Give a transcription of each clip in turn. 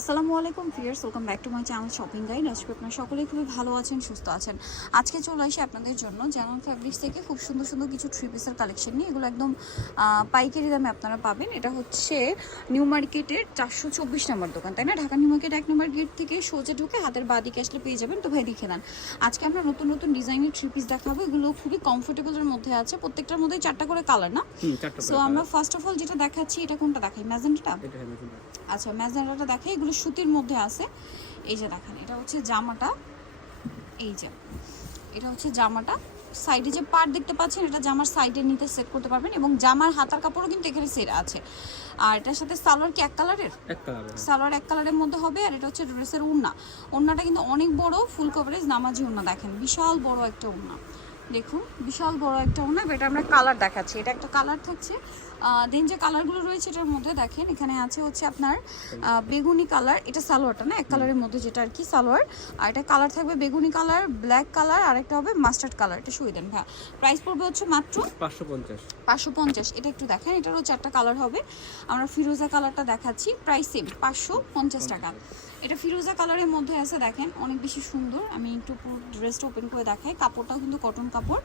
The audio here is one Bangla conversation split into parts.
আসসালামু আলাইকুম fierce welcome back to my channel shopping guide. আজকে আপনারা সকলেই খুবই ভালো আছেন সুস্থ আছেন। আজকে চলে আসি আপনাদের জন্য জানান ফ্যাব্রিক্স থেকে খুব সুন্দর সুন্দর কিছু থ্রি পিসের কালেকশন নিয়ে। এগুলো একদম পাইকারি দামে আপনারা পাবেন। এটা হচ্ছে নিউ মার্কেটের চারশো চব্বিশ নম্বর দোকান তাই না? ঢাকা নিউ মার্কেট এক নম্বর গেট থেকে সোজা ঢুকে হাতের বাঁ দিকে আসলে পেয়ে যাবেন। তো ভাই দেখে নেন। আজকে আমরা নতুন নতুন ডিজাইনের থ্রি পিস দেখাবো। এগুলো খুবই কমফোর্টেবলের মধ্যে আছে। প্রত্যেকটার মধ্যেই চারটা করে কালার না? সো আমরা ফার্স্ট অফ অল যেটা দেখাচ্ছি এটা কোনটা দেখাই? ম্যাজেন্টাটা আচ্ছা ম্যাজেন্টাটা দেখে এগুলো সুতির মধ্যে আছে। এই যে দেখেন এটা হচ্ছে জামাটা। এই যে এটা হচ্ছে জামাটা। সাইডে যে পার্ট দেখতে পাচ্ছেন এটা জামার সাইডে নিতে সেট করতে পারবেন এবং জামার হাতার কাপড়ও কিন্তু এখানে সেট আছে। আর এটার সাথে সালোয়ার কি এক কালারের? এক কালার সালোয়ার এক কালারের মধ্যে হবে আর এটা হচ্ছে ড্রেসের উন্না। উন্নাটা কিন্তু অনেক বড় ফুল কভারেজ নামাজি উন্না দেখেন। বিশাল বড় একটা উন্না। দেখুন বিশাল বড় একটা উন্না। এটা আমরা কালার দেখাচ্ছি। এটা একটা কালার থাকছে দেন যে কালারগুলো রয়েছে এটার মধ্যে দেখেন এখানে আছে হচ্ছে আপনার বেগুনি কালার। এটা সালোয়ারটা না? এক কালারের মধ্যে যেটা আর কি সালোয়ার। আর এটা কালার থাকবে বেগুনি কালার ব্ল্যাক কালার আর একটা হবে মাস্টার্ড কালার। এটা শুয়ে দেন হ্যাঁ প্রাইস পড়বে হচ্ছে মাত্র পাঁচশো পঞ্চাশ। পাঁচশো পঞ্চাশ। এটা একটু দেখেন এটারও চারটা কালার হবে। আমরা ফিরোজা কালারটা দেখাচ্ছি। প্রাইস সেম পাঁচশো পঞ্চাশ টাকা। এটা ফিরোজা কালারের মধ্যে আছে দেখেন অনেক বেশি সুন্দর। আমি একটু পুরো ড্রেসটা ওপেন করে দেখাই। কাপড়টাও কিন্তু কটন কাপড়।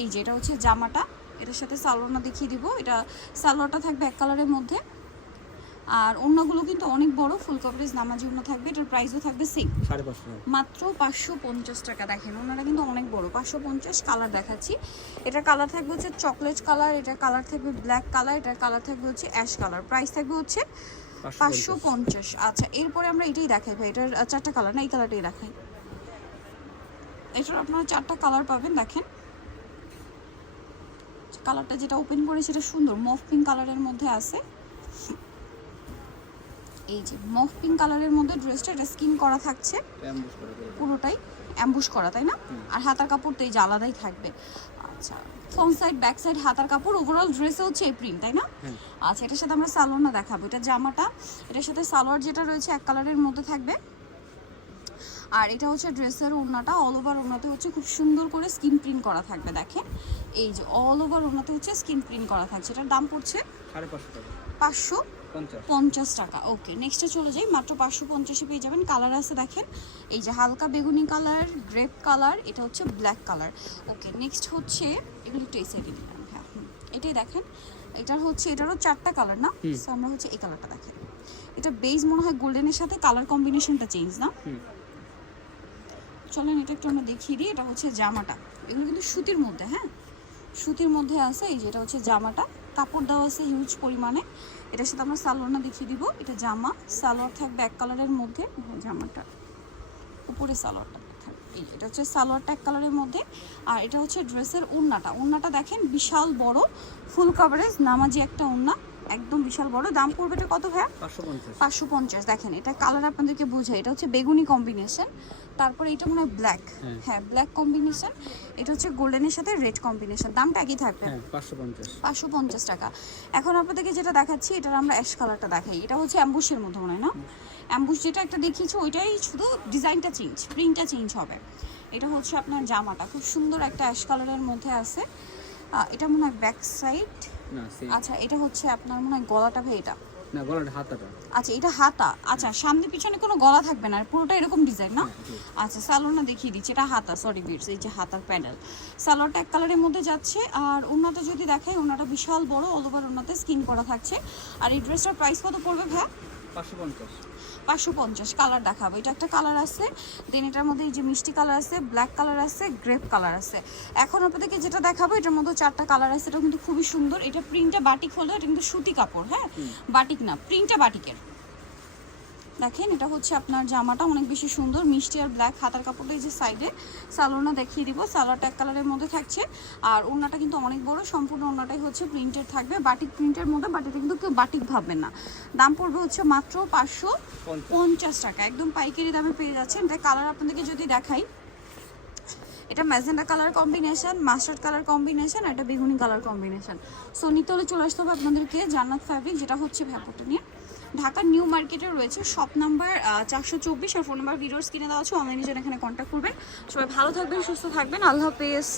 এই যেটা হচ্ছে জামাটা। এটার সাথে সালোয়ারটা দেখিয়ে দিব। এটা সালোয়ারটা থাকবে এক কালারের মধ্যে। আর অন্যগুলো কিন্তু অনেক বড় ফুল কভারেজ নামাজি অন্য থাকবে। এটার প্রাইসও থাকবে সেম মাত্র পাঁচশো পঞ্চাশ টাকা। দেখেন ওনারা কিন্তু অনেক বড়। পাঁচশো পঞ্চাশ কালার দেখাচ্ছি। এটার কালার থাকবে হচ্ছে চকলেট কালার এটার কালার থাকবে ব্ল্যাক কালার এটার কালার থাকবে হচ্ছে অ্যাশ কালার প্রাইস থাকবে হচ্ছে পাঁচশো পঞ্চাশ। আচ্ছা এরপরে আমরা এটাই দেখাই ভাই। এটার চারটা কালার না? এই কালারটাই দেখাই। এটার আপনারা চারটা কালার পাবেন দেখেন। কালারটা যেটা ওপেন করে সেটা সুন্দর। মফ পিঙ্ক কালারের মধ্যে আছে। এই যে মফ পিঙ্ক কালারের মধ্যে ড্রেসটা এটা স্কিন করা থাকছে। পুরোটাই। অ্যাম্বুশ করা তাই না? আর হাতার কাপড় তো এই যে আলাদাই থাকবে। আচ্ছা ফ্রন্ট সাইড ব্যাক সাইড হাতার কাপড় ওভারঅল ড্রেসে হচ্ছে এই প্রিন্ট তাই না? আচ্ছা এটার সাথে আমরা সালোয়ার না দেখাবো। এটা জামাটা এটার সাথে সালোয়ার যেটা রয়েছে এক কালারের মধ্যে থাকবে। আর এটা হচ্ছে ড্রেসের ওড়নাটা অল ওভার ওড়নাতে হচ্ছে খুব সুন্দর করে স্কিন প্রিন্ট করা থাকবে দেখেন। এই যে অল ওভার ওড়নাতে হচ্ছে স্কিন প্রিন্ট করা থাকছে। এটার দাম পড়ছে সাড়ে পাঁচশো টাকা। পাঁচশো পঞ্চাশ। টাকা ওকে নেক্সটে চলে যাই মাত্র পাঁচশো পঞ্চাশে পেয়ে যাবেন। কালার আছে দেখেন। এই যে হালকা বেগুনি কালার গ্রেপ কালার এটা হচ্ছে ব্ল্যাক কালার ওকে নেক্সট হচ্ছে এগুলো একটু এই সাইডে দিলাম হ্যাঁ হুম। এটাই দেখেন এটার হচ্ছে এটারও চারটা কালার না। আমরা হচ্ছে এই কালারটা দেখেন। এটা বেজ মনে হয় গোল্ডেনের সাথে কালার কম্বিনেশনটা চেঞ্জ না? চলেন এটা একটু আমরা দেখিয়ে দিই এটা হচ্ছে জামাটা। এগুলো কিন্তু সুতির মধ্যে হ্যাঁ? সুতির মধ্যে আছে এই যে এটা হচ্ছে জামাটা। কাপড় দেওয়া আছে হিউজ পরিমাণে। এটার সাথে আমরা সালোয়ারটা দেখিয়ে দিব। এটা জামা। সালোয়ার থাকবে এক কালারের মধ্যে। হ্যাঁ, জামাটা। উপরে সালোয়ারটা থাকবে এই এটা হচ্ছে সালোয়ারটা এক কালারের মধ্যে। আর এটা হচ্ছে ড্রেসের ওড়নাটা। ওড়নাটা দেখেন বিশাল বড়। ফুল কভারেজ নামাজি একটা ওড়না। একদম বিশাল বড়। দাম পড়বে এটা কত ভাইয়া? পাঁচশো পঞ্চাশ। দেখেন এটা কালার আপনাদেরকে বোঝায় এটা হচ্ছে বেগুনি কম্বিনেশন তারপরে এটা মনে হয় ব্ল্যাক হ্যাঁ। ব্ল্যাক কম্বিনেশন এটা হচ্ছে গোল্ডেনের সাথে রেড কম্বিনেশন দামটা একই থাকবে। হ্যাঁ পাঁচশো পঞ্চাশ। টাকা। এখন আপনাদেরকে যেটা দেখাচ্ছি এটার আমরা অ্যাশ কালারটা দেখাই। এটা হচ্ছে অ্যাম্বুশের মধ্যে মনে হয় না? অ্যাম্বুশ যেটা একটা দেখিয়েছি ওইটাই শুধু ডিজাইনটা চেঞ্জ প্রিন্টটা চেঞ্জ হবে। এটা হচ্ছে আপনার জামাটা। খুব সুন্দর একটা অ্যাশ কালারের মধ্যে আছে। এটা মনে হয় ব্যাক সাইড না আচ্ছা এটা হচ্ছে আপনার মনে হয় গলাটা ভাই এটা। না গলাটা হাতাটা। আচ্ছা এটা হাতা। আচ্ছা সামনে পিছনে কোনো গলা থাকবে না পুরোটা এরকম ডিজাইন না। আচ্ছা সালোয়ারটা দেখিয়ে দিচ্ছি এটা হাতা সরি বিটস এই যে হাতার প্যানেল। সালোয়ারটা এক কালারের মধ্যে যাচ্ছে আর ওনাটা যদি দেখাই ওনাটা বিশাল বড় অল ওভার ওনাতে স্কিন করা থাকছে। আর এই ড্রেসটার প্রাইস কত পড়বে ভাই পাঁচশো পঞ্চাশ। কালার দেখাবো। এটা একটা কালার আছে দেন এটার মধ্যে এই যে মিষ্টি কালার আছে ব্ল্যাক কালার আছে গ্রেপ কালার আছে। এখন আপনাদেরকে যেটা দেখাবো এটার মধ্যে চারটা কালার আছে এটা কিন্তু খুবই সুন্দর। এটা প্রিন্টটা বাটিক হলেও এটা কিন্তু সুতি কাপড় হ্যাঁ? বাটিক না প্রিন্টটা বাটিকের। দেখেন, এটা হচ্ছে আপনার জামাটা অনেক বেশি সুন্দর, মিষ্টি আর ব্ল্যাক হাতার কাপড়টা এই যে সাইডে সালোনা দেখিয়ে দিব, সালোয়ারটা এক কালারের মধ্যে থাকছে। আর ওড়নাটা কিন্তু অনেক বড়, সম্পূর্ণ ওড়নাটাই হচ্ছে প্রিন্টেড থাকবে। বাটিক প্রিন্টের মধ্যে বাট এটা কিন্তু কেউ বাটিক ভাববেন না। দাম পড়বে হচ্ছে মাত্র পাঁচশো পঞ্চাশ টাকা। একদম পাইকারি দামে পেয়ে যাচ্ছেন। এটা কালার আপনাদেরকে যদি দেখাই, এটা magenta colour combination mustard colour combination এটা বেগুনি কালার কম্বিনেশন সো নিতে চলে আসতে হবে আপনাদেরকে জান্নাত ফ্যাব্রিক যেটা হচ্ছে ভ্যাপটা নিয়ে। ঢাকার নিউ মার্কেটে রয়েছে শপ নাম্বার চারশো চব্বিশ আর ফোন নাম্বার ভিডিওস কিনে দেওয়া আছে অনলাইনে যেন এখানে কন্ট্যাক্ট করবেন। সবাই ভালো থাকবেন, সুস্থ থাকবেন। আল্লাহ হাফেজ।